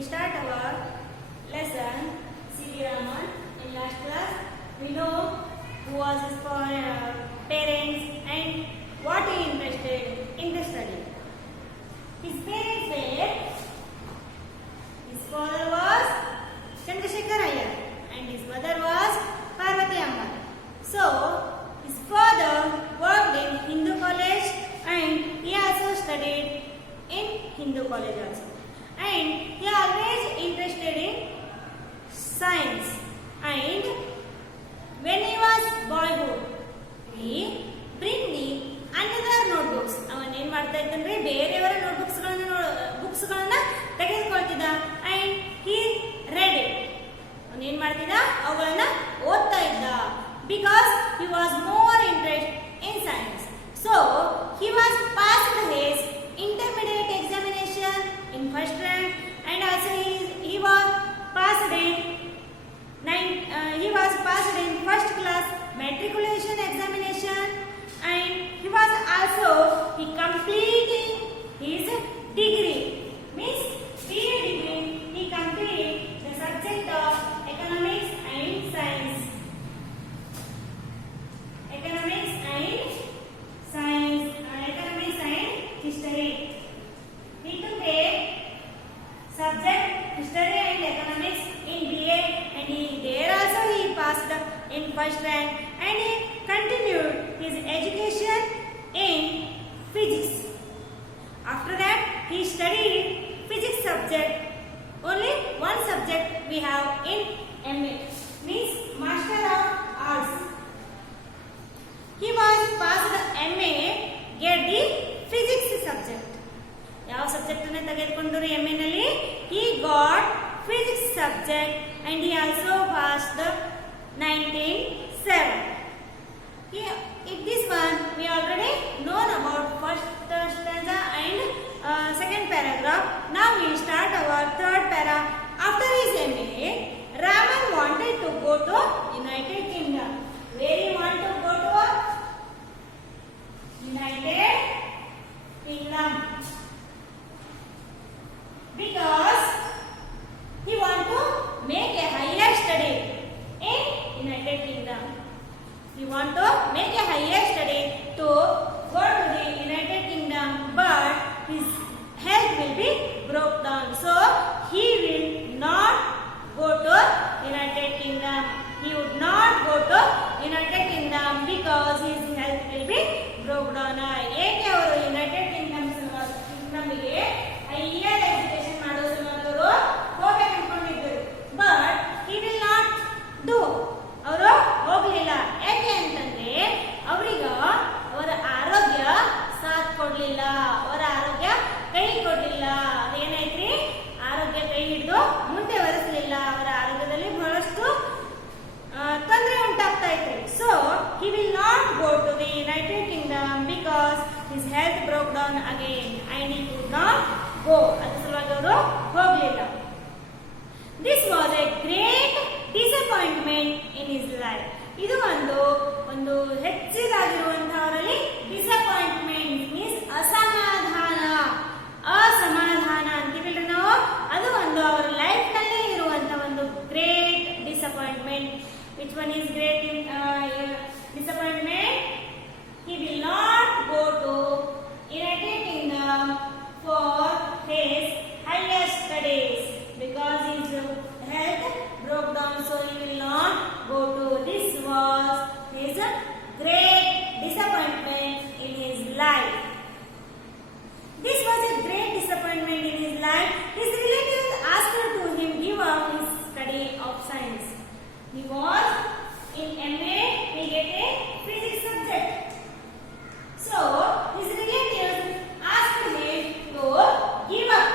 we start our lesson. C.V. Raman. In last class, we know who was his parents and what he interested in the study. His parents were, his father was Chandrasekhar Iyer and his mother was Parvati Amma. So, his father worked in Hindu college and he also studied in Hindu college also. And he always interested in science. And when he was boyhood, he bring the another notebooks. ಅವನು ಏನು ಮಾಡ್ತಾ ಇದ್ದಂದ್ರೆ ಬೇರೆಯವರ books ಗಳನ್ನ ತೆಗೆದುಕೊಳ್ತಿದ್ದ and he read it. ಅವನು ಏನು ಮಾಡ್ತಿದ್ದ ಅವುಗಳನ್ನ ಓದ್ತಾ ಇದ್ದ because he was more interested in science. So he was passed his intermediate examination in first rank and also he was passed in first class matriculation examination and he completing his degree, means BA degree. He completed the subject of economics and science. Economics and history. He took a subject history and economics in BA and there also he passed in first rank and he continued his education in physics. After that he studied physics subject. Only one subject we have in MA, means Master of Arts. He was passed MA, get the physics subject. ಯಾವ subject ಅನ್ನು ತೆಗೆದುಕೊಂಡರು MA ನಲ್ಲಿ? He got physics subject and he also passed the 1907. In this one we already known about first stanza and second paragraph. Now we start our third para. After his MA, Raman wanted to go to United Kingdom. Where he want to go to? United Kingdom. Because he want to make a higher study in United Kingdom. He want to make a higher study to go to the United Kingdom, but his health will be broke down. So he will not go to United Kingdom. He would not go to United Kingdom because his health will be broke down. ಏಕೆ ಅವರು United ಕಿಂಗ್ಡಮ್ಗೆ higher education ಮಾಡೋ ಸಲುವಾಗಿ ಹೋಗ್ಬೇಕು ಅನ್ಕೊಂಡಿದ್ದರು, but he will not do. ಅವರು ಹೋಗ್ಲಿಲ್ಲ. ಯಾಕೆ ಅಂತಂದ್ರೆ ಅವರೀಗ ಅವರ ಆರೋಗ್ಯ ಸಾಥ್ ಕೊಡ್ಲಿಲ್ಲ, ಅವರ ಆರೋಗ್ಯ ಕೈ ಕೊಡ್ಲಿಲ್ಲ. ಅದೇನಾಯ್ತ್ರಿ, ಆರೋಗ್ಯ ಕೈ ಹಿಡಿದು ಮುಂದೆ ಬರೆಸಲಿಲ್ಲ. ಅವರ ಆರೋಗ್ಯದಲ್ಲಿ ಬಹಳಷ್ಟು ತೊಂದರೆ ಉಂಟಾಗ್ತಾ ಇತ್ತು. So he will not go to the United Kingdom because his health broke down again and he could not go. ಅದರ ಸಲುವಾಗಿ ಅವರು ಹೋಗಲಿಲ್ಲ. This was a great disappointment in his life. ಇದು ಒಂದು ಹೆಚ್ಚಿಗಾಗಿರುವಂತಹ ಅವರಲ್ಲಿ ಡಿಸಪಾಯಿಂಟ್ಮೆಂಟ್ ಮೀನ್ಸ್ ಅಸಮಾಧಾನ ಅಂತೀವಿ ನಾವು. ಅದು ಒಂದು ಅವರ ಲೈಫ್ ನಲ್ಲಿ ಇರುವಂತಹ ಒಂದು great disappointment. Which one is great disappointment? He will not go to United Kingdom for his higher studies because his health broke down. So he will not go to. This was his great disappointment in his life. This was a great disappointment in his life. His relatives asked to him give up his study of science. He was in MA, he get a physics subject. So his relatives asked him to give up.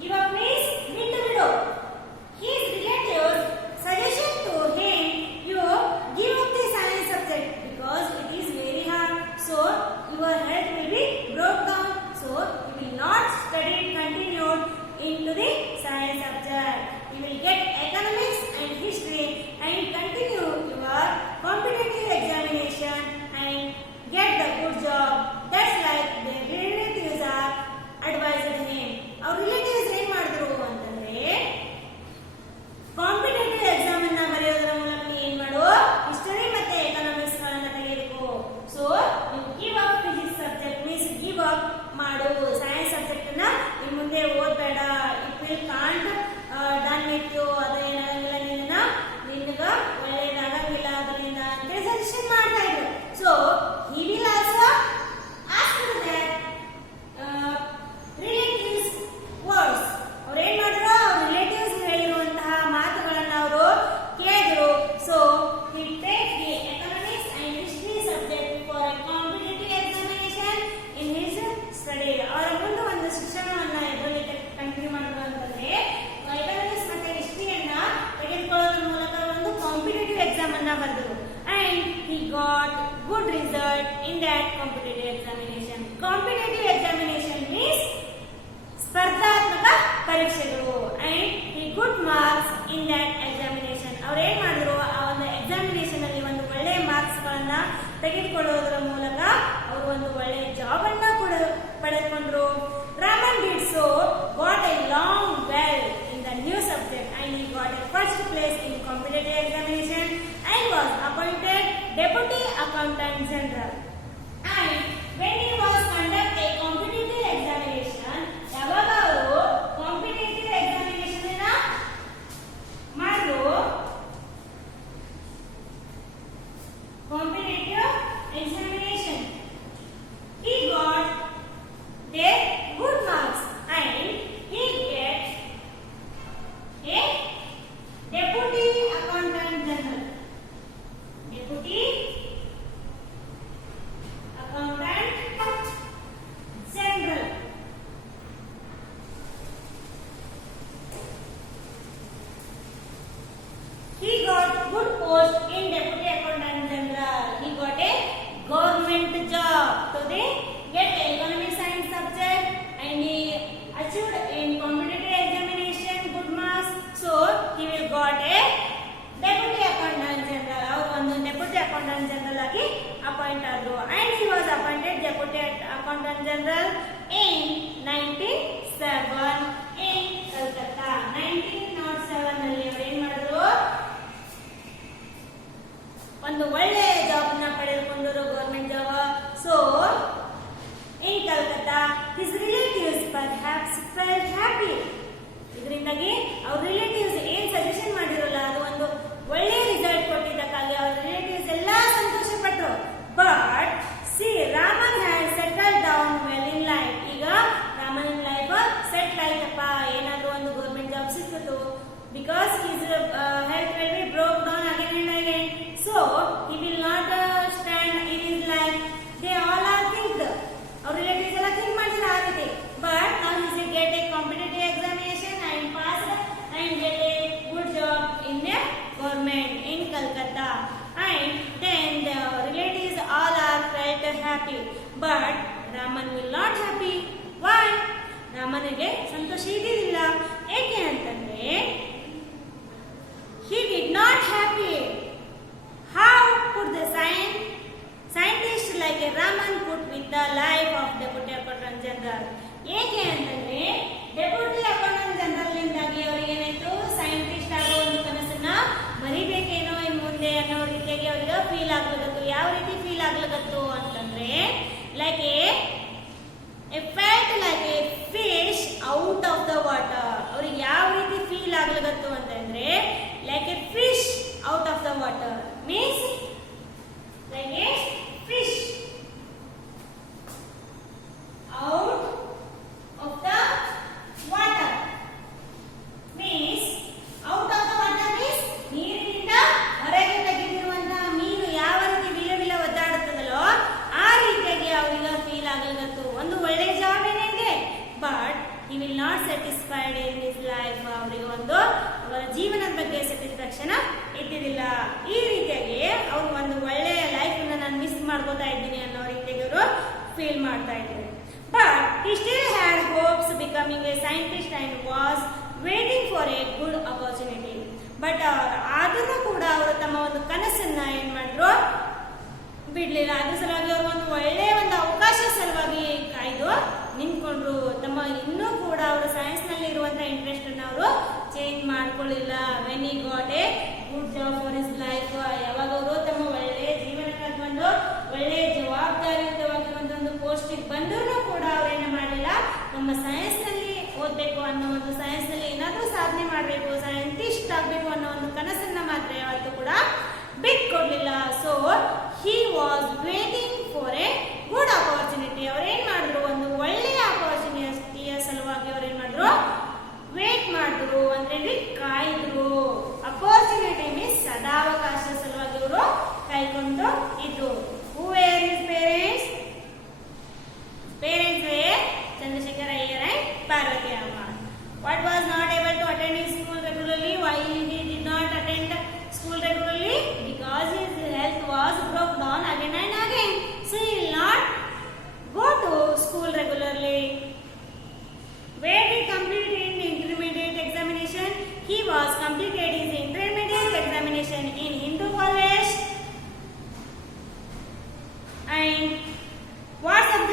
Give up means bidu. His relatives suggestion to him, you give up the science subject because it is very hard. So your health will be broke down. So you will not study continued into the science subject. You will get economics and history and continue your competitive examination and get the good job. That's like the relatives are advised him. Our relatives ಒಳ್ಳೆ job ಅನ್ನ ಕೂಡ ಪಡೆದುಕೊಂಡ್ರು. Raman did so got a long well in the new subject and he got a first place in competitive examination and was appointed deputy accountant general. And when he was conduct a competitive examination, ಯಾವಾಗ ಅವರು competitive examination ಅನ್ನ ಮಾಡಿದ್ರು, competitive examination, he got their good marks and he get a deputy accountant general. Deputy accountant general. He got good post in deputy accountant general. He got a government job. So they get economic science subject and he achieved in competitive examination good marks. So he will got a deputy accountant general. ಅವರು ಒಂದು deputy accountant general ಆಗಿ appoint ಆದ್ರು. And he was appointed deputy accountant general in 1907 in Calcutta. 1907 ನಲ್ಲಿ ಅವರು ಏನ್ ಮಾಡಿದ್ರು, ಒಂದು ಒಳ್ಳೆ ಜಾಬ್ ನ ಪಡೆದುಕೊಂಡರು, government job. So in Calcutta his relatives perhaps felt happy. ಇದರಿಂದಾಗಿ ಅವ್ರ ರಿಲೇಟಿವ್ಸ್ ಏನ್ ಸಜೆಷನ್ ಮಾಡಿರಲ್ಲ ಅದು ಒಂದು ಒಳ್ಳೆ ರಿಸಲ್ಟ್ ಕೊಟ್ಟಿದ್ದಕ್ಕಾಗಿ ಅವ್ರ ರಿಲೇಟಿವ್ಸ್ ಎಲ್ಲಾ ಸಂತೋಷ ಪಟ್ರು. But C Raman had settle down well in life. ಈಗ ರಾಮನ್ ಲೈಫ್ ಸೆಟ್ಲ್ ಆಯ್ತಪ್ಪ, ಏನಾದ್ರು ಒಂದು ಗವರ್ಮೆಂಟ್ ಜಾಬ್ ಸಿಕ್ಕಿತು. Because his health will be broke down again and again. So he will not stand in his life. They all are think. Our relatives ಎಲ್ಲ think ಮಾಡಿದ್ರು ಆ ರೀತಿ. But now he will get a competitive examination and pass and get a good job in the government in Calcutta. And then the relatives all are felt happy. But Raman will not happy. Why? ರಾಮನಿಗೆ ಸಂತೋಷ ಇದ್ದಿಲ್ಲ. ಏಕೆ ಅಂತಂದ್ರೆ he did not happy. How could the scientist like a Raman put with the life of deputy accountant general? ಏಕೆ ಅಂತಂದ್ರೆ deputy accountant general ನಿಂದಾಗಿ ಅವರಿಗೆ ಏನಾಯ್ತು, scientist ಆಗೋ ಒಂದು ಕನಸನ್ನ ಮರಿಬೇಕೇನೋ ಇನ್ ಮುಂದೆ ಅನ್ನೋ ರೀತಿಯಾಗಿ ಅವರಿಗೆ ಫೀಲ್ ಆಗ್ಲಗತ್ತು. ಯಾವ ರೀತಿ ಫೀಲ್ ಆಗ್ಲಗತ್ತು ಅಂತಂದ್ರೆ like A felt like a fish out of the water. ಅವ್ರಿಗೆ ಯಾವ ರೀತಿ ಫೀಲ್ ಆಗ್ಲಗತ್ತು ಅಂತಂದ್ರೆ like a fish out of the water means like a fish out of the water means out of the water means ನೀರಿನಿಂದ ಹೊರಗೆ ತೆಗೆದಿರುವಂತಹ ಮೀನು ಯಾವ ರೀತಿ ವಿಲ ಒದ್ದಾಡುತ್ತದಲ್ಲೋ ಆ ರೀತಿಯಾಗಿ ಅವರಿಗೆ ಫೀಲ್ ಆಗಲಿಗತ್ತು. ಒಂದು ಒಳ್ಳೆ ಜಾಬ್ ಏನಿದೆ, but he will not satisfied in his life. ಅವರಿಗೆ ಒಂದು ಅವರ ಜೀವನದ ಬಗ್ಗೆ ಸ್ಯಾಟಿಸ್ಫ್ಯಾಕ್ಷನ್ ಇದ್ದಿದ್ದಿಲ್ಲ. ಈ ರೀತಿಯಾಗಿ ಅವರು ಒಂದು ಒಳ್ಳೆ ಲೈಫ್ ಅನ್ನ ನಾನು ಮಿಸ್ ಮಾಡ್ಕೋತಾ ಇದ್ದೀನಿ ಅನ್ನೋ ರೀತಿಯಾಗಿ ಅವರು ಫೀಲ್ ಮಾಡ್ತಾ ಇದ್ರು. But he still had hopes becoming a scientist and was waiting for a good opportunity. But ಆದರೂ ಕೂಡ ಅವರು ತಮ್ಮ ಒಂದು ಕನಸನ್ನ ಏನ್ ಮಾಡಿದ್ರು, ಬಿಡ್ಲಿಲ್ಲ. ಅದ್ರ ಸಲುವಾಗಿ ಅವರು ಒಂದು ಒಳ್ಳೆ ಒಂದು ಅವಕಾಶ ಸಲುವಾಗಿ ಕಾಯ್ದು ನಿಂತ್ಕೊಂಡ್ರು. ತಮ್ಮ ಇನ್ನೂ ಕೂಡ ಅವರು ಸೈನ್ಸ್ ನಲ್ಲಿ ಇರುವಂತಹ ಇಂಟ್ರೆಸ್ಟ್ ಅನ್ನ ಅವರು ಚೇಂಜ್ ಮಾಡ್ಕೊಳ್ಳಿಲ್ಲ. When he got a good job for his life, ಯಾವಾಗ ಅವರು ತಮ್ಮ ಒಳ್ಳೆ ಜೀವನಕ್ಕಾಗಿ ಬಂದು ಒಳ್ಳೆ ಜವಾಬ್ದಾರಿಯುತವಾಗಿರುವಂತ ಒಂದು ಪೋಸ್ಟಿಗೆ ಬಂದರೂ ಕೂಡ ಅವ್ರೇನು ಮಾಡಲಿಲ್ಲ, ನಮ್ಮ ಸೈನ್ಸ್ ನಲ್ಲಿ ಓದ್ಬೇಕು ಅನ್ನೋ ಒಂದು ಸೈನ್ಸ್ ನಲ್ಲಿ ಏನಾದ್ರೂ ಸಾಧನೆ ಮಾಡಬೇಕು, ಸೈಂಟಿಸ್ಟ್ ಆಗ್ಬೇಕು ಅನ್ನೋ ಒಂದು ಕನಸನ್ನ ಮಾತ್ರ ಯಾವತ್ತೂ ಕೂಡ ಬಿಟ್ಕೊಡ್ಲಿಲ್ಲ. So he was waiting for a good opportunity. ಅವ್ರೇನ್ ಮಾಡಿದ್ರು, ಒಂದು ಒಳ್ಳೆಯ ಅಪರ್ಚುನಿಟಿಯ ಸಲುವಾಗಿ ಅವ್ರೇನ್ ಮಾಡಿದ್ರು, ವೇಟ್ ಮಾಡಿದ್ರು ಅಂದ್ರೆ ಕಾಯ್ದ್ರು. ಅಪರ್ಚುನಿಟಿ ಮೀನ್ಸ್ ಸದಾವಕಾಶ ಸಲುವಾಗಿ ಅವರು ಕಾಯ್ಕೊಂಡು ಇದ್ರು. Who were his parents? Parents were Chandrasekhar Iyer and Parvati Amma. What was not able to attend his school regularly? Why he did not attend school regularly? Because his health was broke down again and again. So he will not go to school regularly. Where did he complete his intermediate examination? He was completed his intermediate examination in Hindu College. And what subject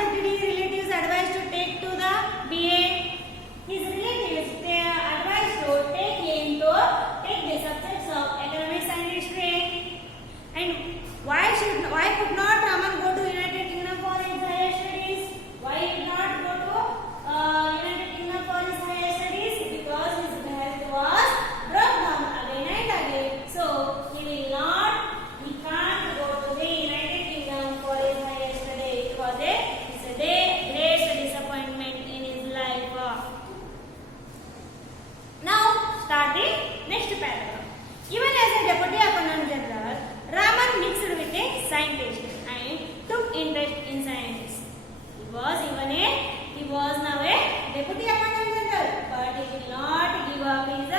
but he will not give up his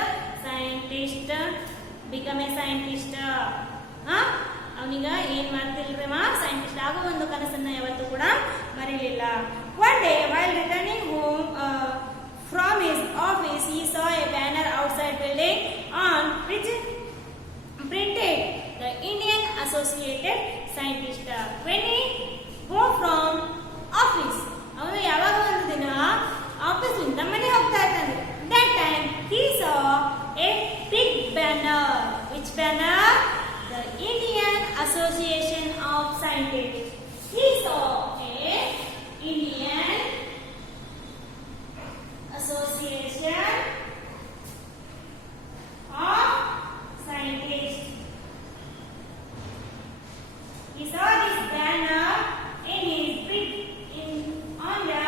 scientist, become a scientist. ಅವನಿಗ ಏನ್ ಮಾಡ್ತಿಲ್ರಿ scientist ಆಗೋ ಒಂದು ಕನಸನ್ನ ಯಾವತ್ತೂ ಕೂಡ ಮರಿಲಿಲ್ಲ. One day while returning home from his office, he saw a banner outside building on which printed the Indian Associated Scientist. When he go from office, ಅವನು ಯಾವಾಗ ಒಂದು ದಿನ ಆಫೀಸ್ ಇಂದ ಮನೆ ಹೋಗ್ತಾ ಇದ್ದಾನೆ. That time he saw a big banner. Which banner? The Indian Association of Scientists. He saw a Indian Association of Scientists. He saw this banner in his on the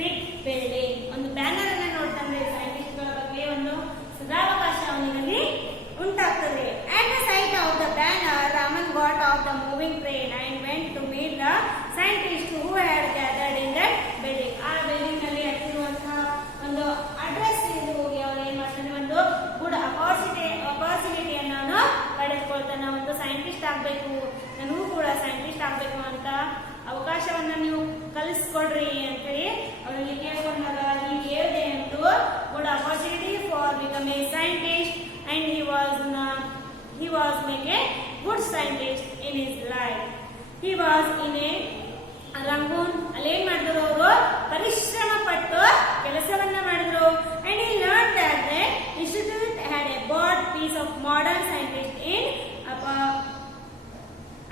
big building. ಒಂದು banner ಅನ್ನು ನೋಡ್ತಾನೆ ಸೈಂಟಿಸ್ಟ್ಗಳ ಬಗ್ಗೆ ಒಂದು ಸದಾವಕಾಶ ಅವನಿಗೆ ಉಂಟಾಗ್ತದೆ. At the sight of the banner, Raman got off the moving train and went to meet the scientists who had gathered in that building. ಆ building ನಲ್ಲಿ ಹತ್ತಿರುವಂತಹ ಒಂದು ಅಡ್ರೆಸ್ ಇದು ಹೋಗಿ ಅವರು ಏನ್ ಮಾಡ್ತಾನೆ, ಒಂದು ಗುಡ್ ಅಪಾರ್ಚುನಿಟಿಯನ್ನು ಪಡೆದುಕೊಳ್ತಾನೆ. ಒಂದು ಸೈಂಟಿಸ್ಟ್ ಆಗ್ಬೇಕು, ನನಗೂ ಕೂಡ ಸೈಂಟಿಸ್ಟ್ ಆಗ್ಬೇಕು ಅಂತ ಅವಕಾಶವನ್ನ ನೀವು ಕಲಿಸ್ಕೊಡ್ರಿ ಅಂತೇಳಿ ಅವರಲ್ಲಿ ಕೇಳ್ಕೊಂಡಾಗ he gave them to good opportunity for become a scientist, and he was make a good scientist in his life. He was in a Rangoon. ಅಲ್ಲಿ ಏನ್ ಮಾಡಿದ್ರು, ಅವರು ಪರಿಶ್ರಮ ಪಟ್ಟು ಕೆಲಸವನ್ನ ಮಾಡಿದ್ರು. and he learned that the institute had a broad piece of modern scientist in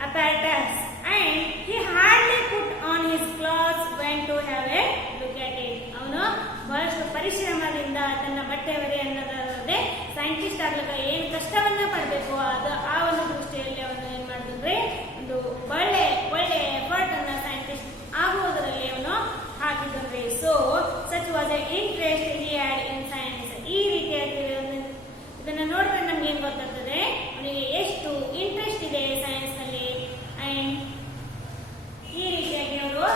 apparatus, and he hardly put on his clothes when to have a look at it. ಅವನು ಬಹಳಷ್ಟು ಪರಿಶ್ರಮದಿಂದ ತನ್ನ ಬಟ್ಟೆ ಬರೆ ಅನ್ನೋದಲ್ಲದೆ ಸೈಂಟಿಸ್ಟ್ ಆಗ್ಲಿಕ್ಕೆ ಏನ್ ಕಷ್ಟವನ್ನ ಪಡಬೇಕು ಅದು ಆ ಒಂದು ದೃಷ್ಟಿಯಲ್ಲಿ ಅವನು ಏನ್ ಮಾಡಿದ್ರೆ ಒಂದು ಒಳ್ಳೆ ಎಫರ್ಟ್ ಅನ್ನ ಸೈಂಟಿಸ್ಟ್ ಆಗುವುದರಲ್ಲಿ ಅವನು ಹಾಕಿದ್ರೆ. So such was A interest he had in science. ಈ ರೀತಿಯಾಗಿ ಇದನ್ನ ನೋಡಿದ್ರೆ ನಮ್ಗೆ ಏನ್ ಗೊತ್ತಾಗ್ತದೆ, ಅವನಿಗೆ ಎಷ್ಟು ಇಂಟ್ರೆಸ್ಟ್ ಇದೆ ಸೈನ್ಸ್ ನಲ್ಲಿ. ಅಂಡ್ ಈ ರೀತಿಯಾಗಿ ಅವರು